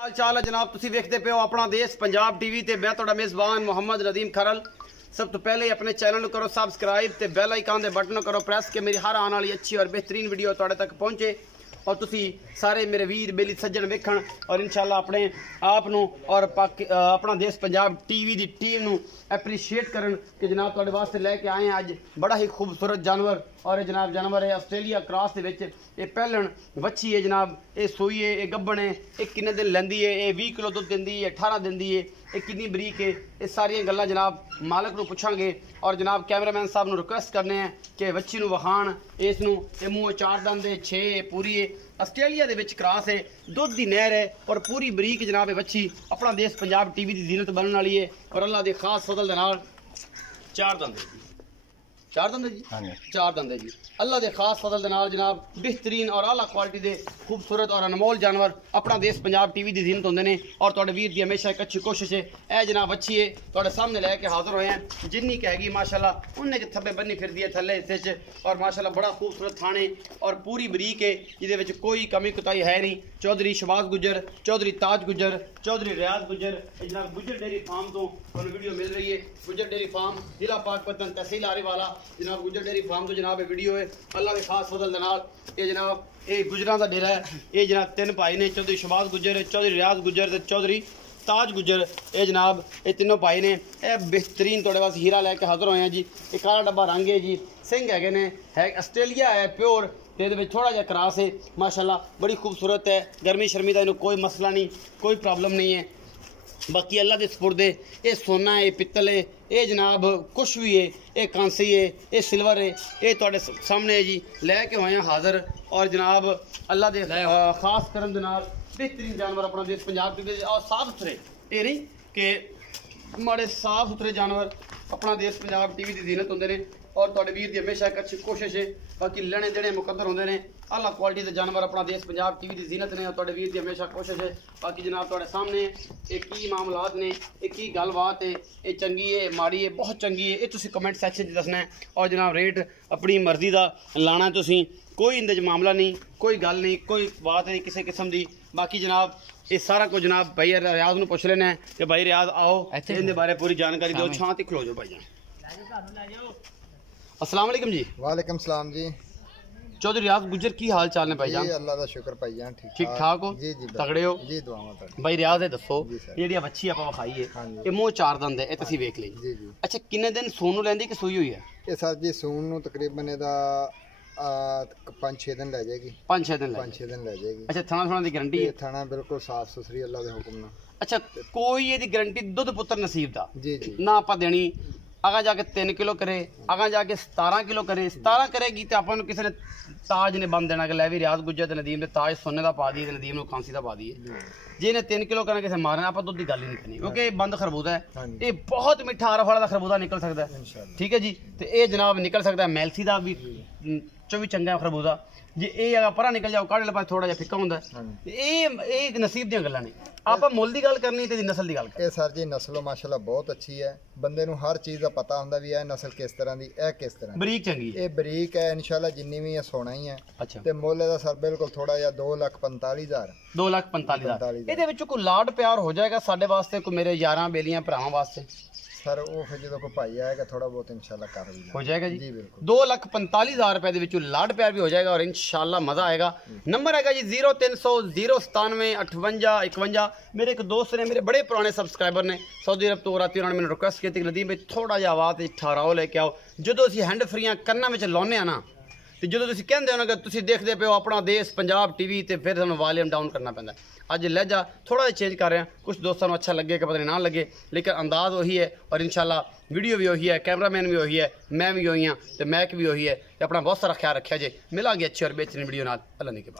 हाल चाल है जनाब, तुसी वेखते पे हो अपना देश पंजाब टीवी ते मैं तुहाडा मेज़बान मोहम्मद नदीम खरल। सब तो पहले अपने चैनल करो सबसक्राइब ते बैल आइकन दे बटन करो प्रेस के मेरी हर आने वाली अच्छी और बेहतरीन वीडियो तुहाडे तक पहुंचे और तुसी सारे मेरे वीर बेली सज्जन वेखण और इंशाल्लाह अपने आप नूं और अपना देश पंजाब टीवी दी टीम नूं एप्रीशिएट करन कि जनाब तुहाडे वास्ते लेके आए हैं अज बड़ा ही खूबसूरत जानवर। और ये जनाब जानवर है आस्ट्रेलिया क्रॉस दे विच ये पहलन बच्ची है जनाब, ये सूई है, ये गब्बन है, ये किन्ने दिन लैंदी है, ये 20 किलो दुध दिंदी है, 18 दिंदी है, ये कितनी बरीक है, ये सारियां गल्लां जनाब मालक नूं पुछांगे। और जनाब कैमरामैन साहब नूं रिक्वेस्ट करने हैं कि बच्ची नूं वखाण इस नूं, ये मूँह 4 दंद है, 6 पूरी है, आस्ट्रेलिया दे विच क्रॉस है, दुध दी नहर है और पूरी बरीक जनाब ये बच्ची अपना देश पंजाब टीवी दी जीनत बनने वाली है। और अल्लाह दे खास फजल दे नाल 4 दंद है जी, 4 दंद है जी, हाँ 4 दंद है जी। अल्लाह दे खास फजल दे नाल जनाब बेहतरीन और आला क्वालिटी दे खूबसूरत और अनमोल जानवर अपना देश पंजाब टीवी दी जीनत होंदे ने। और तुहाडे वीर दी हमेशा एक अच्छी कोशिश है ए जनाब अच्छी है तुहाडे सामने लैके हाजिर होए हैं। जिन्नी कहेगी माशाल्लाह उन्ने के थब्बे बन्नी फिरदी है थल्ले हिस्से च और माशाल्लाह बड़ा खूबसूरत थाने और पूरी बरीक है जिहदे विच कोई कमी कुताई है नहीं। चौधरी शबाज गुजर, चौधरी ताज गुजर, चौधरी रियाज गुजर, जनाब गुजर डेयरी फार्म तो वीडियो मिल रही है। गुजर डेयरी फार्म जिला पाकपतन तहसील आरे वाला जनाब गुजर डेयरी फार्म तो जनाब ये वीडियो है अल्लाह के खास फजल दे नाल। ये जनाब ये गुजरां दा डेरा है, ये जनाब 3 भाई ने, चौधरी शबाज गुजर, चौधरी रियाज गुजर ते चौधरी ताज गुजर। ये जनाब ये तीनों भाई ने ये बेहतरीन तुहाडे वास्ते हीरा लैके हाजिर होए हैं जी। ये काला डब्बा रंग है जी, सिंह हैगे ने, है आस्ट्रेलिया है प्योर ते इहदे विच थोड़ा जिहा क्रॉस है माशाल्लाह बड़ी खूबसूरत है। गर्मी शर्मी का इन्हूं कोई मसला नहीं, कोई प्रॉब्लम नहीं है। बाकी अल्लाह के सपुर्द है, ये सोना है, पित्तल है, ये जनाब कुछ भी है, ये कांसी है, ये सिल्वर है, ये तुहाडे सामने है जी लैके होए हैं हाजिर। और जनाब अल्लाह के खास करम दे नाल बेहतरीन जानवर अपना देश पंजाब के और साफ सुथरे, ये नहीं कि माड़े साफ सुथरे जानवर अपना देश पंजाब टीवी की जीनत होंदे ने। और तुहाडे वीर दी हमेशा एक अच्छी कोशिश है, बाकी लेने देने मुकद्दर होंदे ने। आला क्वालिटी के जानवर अपना देश पंजाब टीवी की जीनत ने और तुहाडे वीर दी हमेशा कोशिश है। बाकी जनाब तुहाडे सामने एक की मामलात ने, एक की गलबात है, ये चंगी है माड़ी है, बहुत चंगी है, ये तुसी कमेंट सैक्शन च दसना है। और जनाब रेट अपनी मर्जी का लाना तुसी, कोई इंदे च मामला नहीं, कोई गल नहीं, कोई बात नहीं किसी किस्म की। बाकी जनाब ये सारा कुछ जनाब भाई रियाज नूं पुछ लेना है कि भाई रियाज आओ इहदे बारे पूरी जानकारी दो। छां ते खलो जाओ भाई जान। अस्सलाम वालेकुम जी। वालेकुम सलाम जी। चौधरी रियाज गुजर की हाल चाल ने भाईजान? जी अल्लाह दा शुक्र भाईजान, ठीक ठाक हो? जी जी तगड़े हो जी, दुआवां तक। भाई रियाज दसो जेहड़ी बच्ची आपां विखाई है ये मूँह 4 दंद है, ये तुसीं वेख ਲਈ जी जी। अच्छा किन्ने दिन सून नूं लैंदी कि सूई हुई है? ये सर जी सून नूं तकरीबन ਇਹਦਾ 5-6 दिन ਲੈ ਜਾਏਗੀ। 5-6 दिन 5-6 दिन ਲੈ ਜਾਏਗੀ। अच्छा थाना थोड़ा दी गारंटी है? थाना बिल्कुल साफ सुथरी अल्लाह दे हुक्म नाल। अच्छा कोई ਇਹਦੀ गारंटी दुध पुत्र नसीब दा जी जी ना आपां देनी आगा जाके 3 किलो करे, आगा जाके 17 किलो करे, 17 करेगी तो अपन किसी ने ताज ने बंद देना कि लै भी रियाज गुजर ते नदीम ने ताज सोने का पा दी ते नदीम नूं खांसी का पा दी जे इन्हें 3 किलो करना किसी मारना आप दुध की गल ही नहीं करनी क्योंकि बंद खरबूजा है, ये बहुत मिठा आरफ वाला खरबूजा निकल सकता है। ठीक है जी, तो ये जनाब निकल सकता है मैलसी का भी चो भी चंगा खरबूजा। जे ये अगर परा निकल जाओ काढ़े पास थोड़ा जिहा फिक्का होंदा ये नसीब दी गल्लां ने। आप मुल दी गल करनी ते नस्ल दी गल करनी। ये सर जी नस्ल माशाल्लाह बहुत अच्छी है, बंदे नूं हर चीज़ का पता होंदा भी है नस्ल किस तरह दी, ए किस तरह बरीक चंगी है, ये बरीक है इंशाल्लाह जिन्नी भी है सोना ही है। अच्छा ते मुੱਲ ਦਾ सर बिल्कुल थोड़ा जिहा 2,45,000 2,45,000 ਇਹਦੇ ਵਿੱਚੋਂ ਕੋਈ ਲਾਡ ਪਿਆਰ ਹੋ ਜਾਏਗਾ ਸਾਡੇ ਵਾਸਤੇ, ਕੋਈ ਮੇਰੇ ਯਾਰਾਂ ਬੇਲੀਆਂ ਭਰਾਵਾਂ ਵਾਸਤੇ सर वो फिर जो कोई भाई आएगा थोड़ा बहुत इंशाल्लाह कर भी हो जाएगा जी। जी बिल्कुल 2,45,000 रुपए ਦੇ ਵਿੱਚੋਂ लाड प्यार भी हो जाएगा और इंशाल्लाह मजा आएगा। नंबर हैगा जी 0300 097 58 51। मेरे एक दोस्त ने, मेरे बड़े पुराने सब्सक्राइबर ने सऊदी अरब तो राती उन्होंने मैंने रिक्वेस्ट की थी कि नदीम भाई थोड़ा जिहा आवाज़ ठहराओ लेके आओ। जो ਅਸੀਂ हैंड फ्रीਆਂ ਕੰਨਾਂ ਵਿੱਚ ਲਾਉਂਦੇ ਆ ਨਾ ਤੇ ਜਦੋਂ ਤੁਸੀਂ ਕਹਿੰਦੇ ਹੋ ਨਾ ਕਿ ਤੁਸੀਂ ਦੇਖਦੇ ਪਿਓ ਆਪਣਾ ਦੇਸ਼ ਪੰਜਾਬ ਟੀਵੀ ਤੇ ਫਿਰ ਤੁਹਾਨੂੰ ਵਾਲੀਅਮ ਡਾਊਨ ਕਰਨਾ ਪੈਂਦਾ। ਅੱਜ ਲਹਿਜਾ ਥੋੜਾ ਜਿਹਾ ਚੇਂਜ ਕਰ ਰਹੇ ਹਾਂ, ਕੁਝ ਦੋਸਤਾਂ ਨੂੰ ਅੱਛਾ ਲੱਗੇ ਕਿ ਪਤਾ ਨਹੀਂ ਨਾ ਲੱਗੇ, ਲੇਕਿਨ ਅੰਦਾਜ਼ ਉਹੀ ਹੈ ਔਰ ਇਨਸ਼ਾਅੱਲਾ ਵੀਡੀਓ ਵੀ ਉਹੀ ਹੈ, ਕੈਮਰਾਮੈਨ ਵੀ ਉਹੀ ਹੈ, ਮੈਂ ਵੀ ਉਹੀ ਹਾਂ ਤੇ ਮੈਕ ਵੀ ਉਹੀ ਹੈ ਤੇ ਆਪਣਾ ਬਹੁਤ ਸਾਰਾ ਖਿਆਲ ਰੱਖਿਆ ਜੇ। ਮਿਲਾਂਗੇ ਅੱਛੀ ਔਰ ਬਿਹਤਰੀਨ ਵੀਡੀਓ ਨਾਲ। ਅੱਲਾ ਨੇ